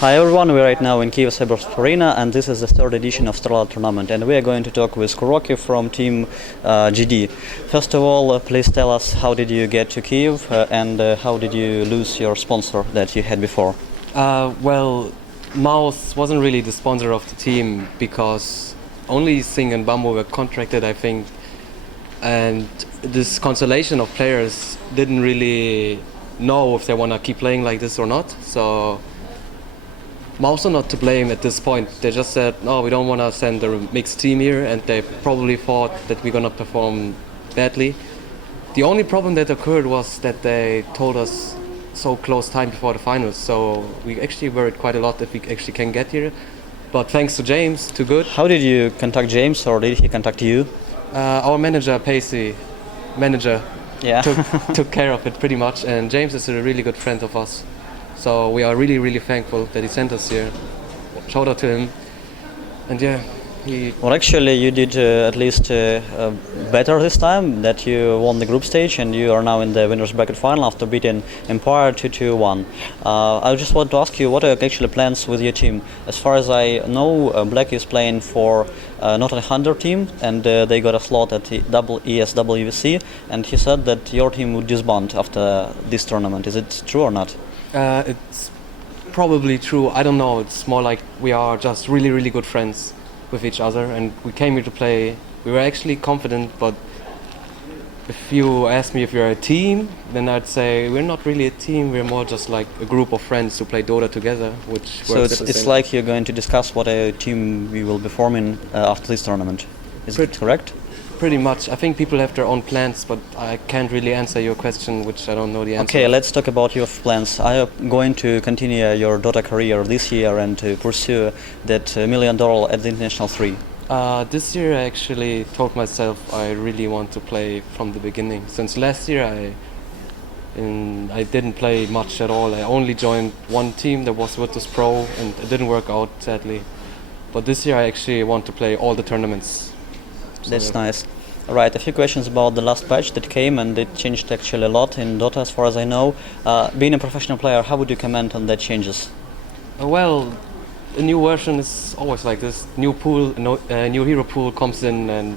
Hi everyone, we're right now in Kyiv Cybersport Arena and this is the third edition of StarLadder tournament and we are going to talk with KuroKy from team GD. First of all, please tell us how did you get to Kyiv and how did you lose your sponsor that you had before? Well, Mouse wasn't really the sponsor of the team because only Singh and Bambo were contracted, I think, and this constellation of players didn't really know if they want to keep playing like this or not. So Mouse are not to blame at this point. They just said, no, we don't want to send a mixed team here, and they probably thought that we're going to perform badly. The only problem that occurred was that they told us so close time before the finals, so we actually worried quite a lot if we actually can get here. But thanks to James, too good. How did you contact James or did he contact you? Our manager, Pacey, took care of it pretty much, and James is a really good friend of us. So we are really, really thankful that he sent us here. Shout out to him. And yeah, Well, actually, you did at least better this time, that you won the group stage and you are now in the winners bracket final after beating Empire 2-1. I just want to ask you, what are actually plans with your team? As far as I know, Black is playing for not a Hunter team and they got a slot at the ESWC, and he said that your team would disband after this tournament. Is it true or not? It's probably true. I don't know. It's more like we are just really, really good friends with each other, and we came here to play. We were actually confident, but if you ask me if we're a team, then I'd say we're not really a team. We're more just like a group of friends who play Dota together. So it's like you're going to discuss what a team we will be forming after this tournament. Is it correct? Pretty much. I think people have their own plans, but I can't really answer your question, which I don't know the answer. Okay, let's talk about your plans. Are you going to continue your Dota career this year and to pursue that $1 million at the International 3? This year I actually told myself I really want to play from the beginning. Since last year I didn't play much at all. I only joined one team that was Virtus Pro and it didn't work out, sadly. But this year I actually want to play all the tournaments. That's nice. Right, a few questions about the last patch that came, and it changed actually a lot in Dota as far as I know. Being a professional player, how would you comment on that changes? Well, a new version is always like this. New pool, new hero pool comes in, and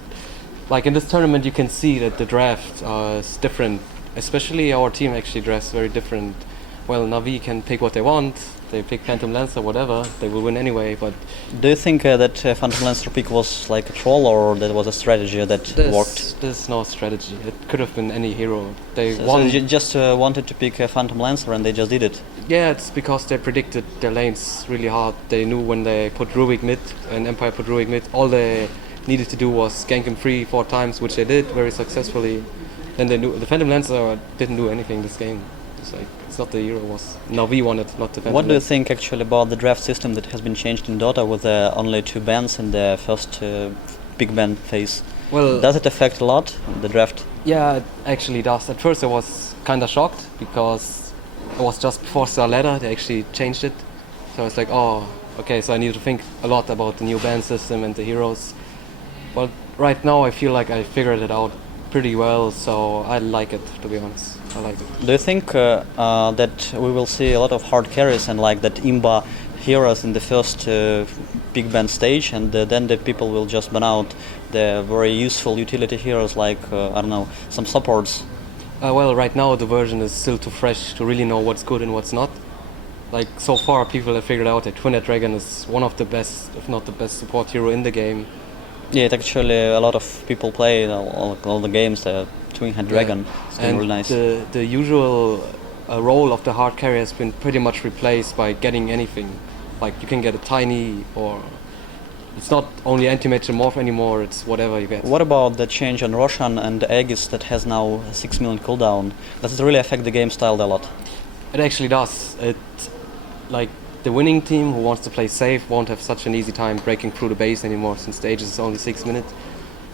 like in this tournament you can see that the draft is different. Especially our team actually drafts very different. Well, Na'Vi can pick what they want. They pick Phantom Lancer, whatever, they will win anyway, but... Do you think that Phantom Lancer pick was like a troll, or that was a strategy that worked? There's no strategy. It could have been any hero. So you just wanted to pick Phantom Lancer and they just did it? Yeah, it's because they predicted their lanes really hard. They knew when they put Rubik mid and Empire put Rubik mid, all they needed to do was gank him 3-4 times, which they did very successfully. Then they knew the Phantom Lancer didn't do anything this game. It's not the hero, was Na'Vi wanted, not the Phantom. What do you think actually about the draft system that has been changed in Dota with only 2 bans in the first big ban phase? Well, does it affect a lot, the draft? Yeah, it actually does. At first I was kind of shocked because it was just before StarLadder they actually changed it. So it's like, oh, okay, so I need to think a lot about the new ban system and the heroes. But right now I feel like I figured it out pretty well, so I like it, to be honest. I like it. Do you think that we will see a lot of hard carries and like that Imba heroes in the first big ban stage, and then the people will just ban out the very useful utility heroes like, I don't know, some supports? Well, right now the version is still too fresh to really know what's good and what's not. Like, so far people have figured out that Twin-Head Dragon is one of the best, if not the best support hero in the game. Yeah, it actually a lot of people play all the games. Twin-Head Dragon, it's been really nice. The usual role of the hard carry has been pretty much replaced by getting anything. Like you can get a tiny, or it's not only anti-mage and morph anymore, it's whatever you get. What about the change on Roshan and Aegis that has now a 6 million cooldown? Does it really affect the game style a lot? It actually does. Like the winning team who wants to play safe won't have such an easy time breaking through the base anymore, since the Aegis is only 6 minutes.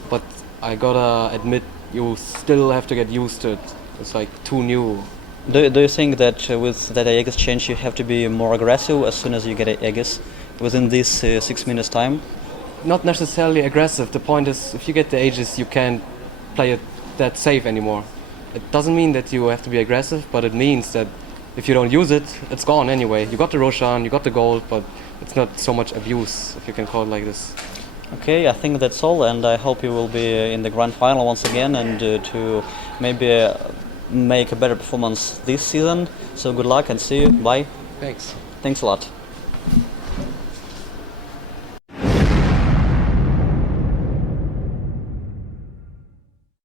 But I gotta admit, you still have to get used to it. It's like too new. Do you think that with that Aegis change you have to be more aggressive as soon as you get Aegis within this 6 minutes time? Not necessarily aggressive. The point is, if you get the Aegis, you can't play it that safe anymore. It doesn't mean that you have to be aggressive, but it means that if you don't use it, it's gone anyway. You got the Roshan, you got the gold, but it's not so much abuse, if you can call it like this. Okay, I think that's all, and I hope you will be in the grand final once again, and to maybe make a better performance this season. So good luck and see you. Bye. Thanks. Thanks a lot.